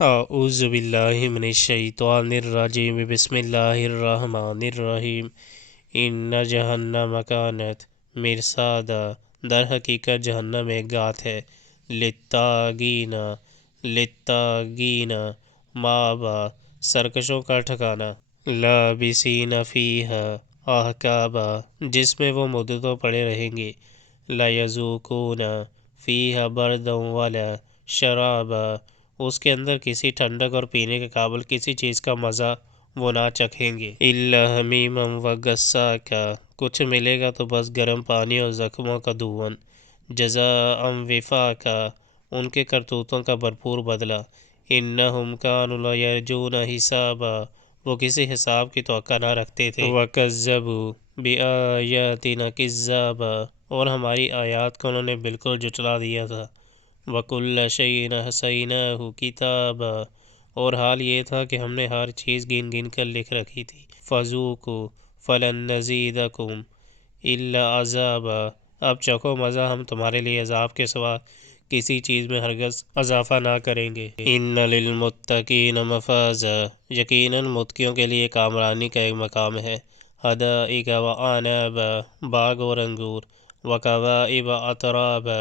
اعوذ باللہ من الشیطان الرجیم بسم اللہ الرحمن الرحیم ان جہنم کانت مرصادا، در حقیقت جہنم ایک گات ہے، للطاغین مآبا، سرکشوں کا ٹھکانہ، لابسین فیہا احقابا، جس میں وہ مدتوں پڑے رہیں گے، لا یذوقون فیہا بردا ولا شرابا، اس کے اندر کسی ٹھنڈک اور پینے کے قابل کسی چیز کا مزہ وہ نہ چکھیں گے، الا حمیما وغساقا، کچھ ملے گا تو بس گرم پانی اور زخموں کا دھون، جزاء وفاقا، ان کے کرتوتوں کا بھرپور بدلہ، انہم کانوا لا یرجون حسابا، وہ کسی حساب کی توقع نہ رکھتے تھے، وکذبوا بآیاتنا کذابا، اور ہماری آیات کو انہوں نے بالکل جھٹلا دیا تھا، وَكُلَّ شَيْءٍ أَحْصَيْنَاهُ كِتَابًا، اور حال یہ تھا کہ ہم نے ہر چیز گن گن کر لکھ رکھی تھی، فَذُوقُوا فَلَن نَّزِيدَكُمْ إِلَّا عَذَابًا، اب چکھو مزہ، ہم تمہارے لیے عذاب کے سوا کسی چیز میں ہرگز اضافہ نہ کریں گے، إِنَّ لِلْمُتَّقِينَ مَفَازًا، یقیناً متقیوں کے لیے کامرانی کا ایک مقام ہے، حدائق وأعنابا، باغ اور انگور، وکواعب اترابا،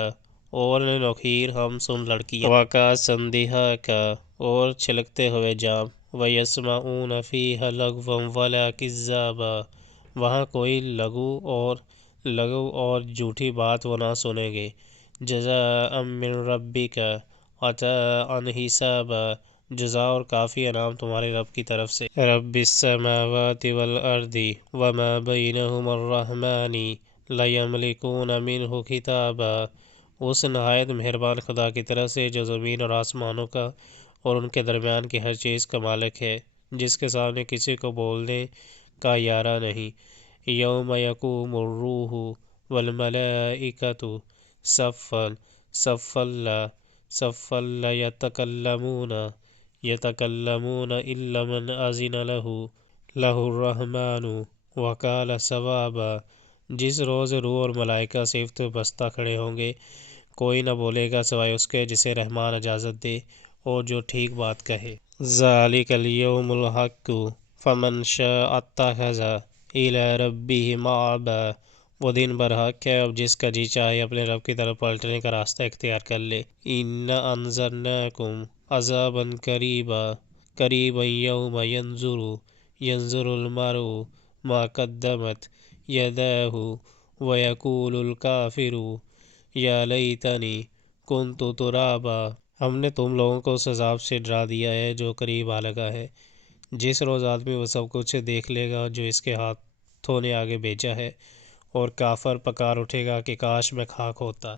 اور نخیر ہم سن لڑکیاں، وکأسا دہاقا، اور چھلکتے ہوئے جام، ویسمعون فیہا لغوا ولا کذابا، وہاں کوئی لغو اور جھوٹی بات وہ نہ سنیں گے، جزاء من ربک عطاء حسابا، جزا اور کافی انعام تمہارے رب کی طرف سے، رب السماوات والارض وما بینہما الرحمن لیملکون منہ کتابا، اس نہایت مہربان خدا کی طرف سے جو زمین اور آسمانوں کا اور ان کے درمیان کی ہر چیز کا مالک ہے، جس کے سامنے کسی کو بولنے کا یارہ نہیں، یوم یقوم الروح والملائکۃ صفا صفا لا یتکلمون الا من اذن لہ الرحمن وقال صوابا، جس روز روح اور ملائکہ صفت بستہ کھڑے ہوں گے، کوئی نہ بولے گا سوائے اس کے جسے رحمان اجازت دے اور جو ٹھیک بات کہے، ذالک الیوم الحق فمن شاء اتخذ الی ربہ مآبا، وہ دن برحق ہے، اب جس کا جی چاہے اپنے رب کی طرف پلٹنے کا راستہ اختیار کر لے، انا انذرناکم عذابا قریبا یوم ینظر المرء ما قدمت یداہ ویقول الکافر یا لیتنی کنت ترابا، ہم نے تم لوگوں کو اس عذاب سے ڈرا دیا ہے جو قریب آ لگا ہے، جس روز آدمی وہ سب کچھ دیکھ لے گا جو اس کے ہاتھوں نے آگے بھیجا ہے، اور کافر پکار اٹھے گا کہ کاش میں خاک ہوتا۔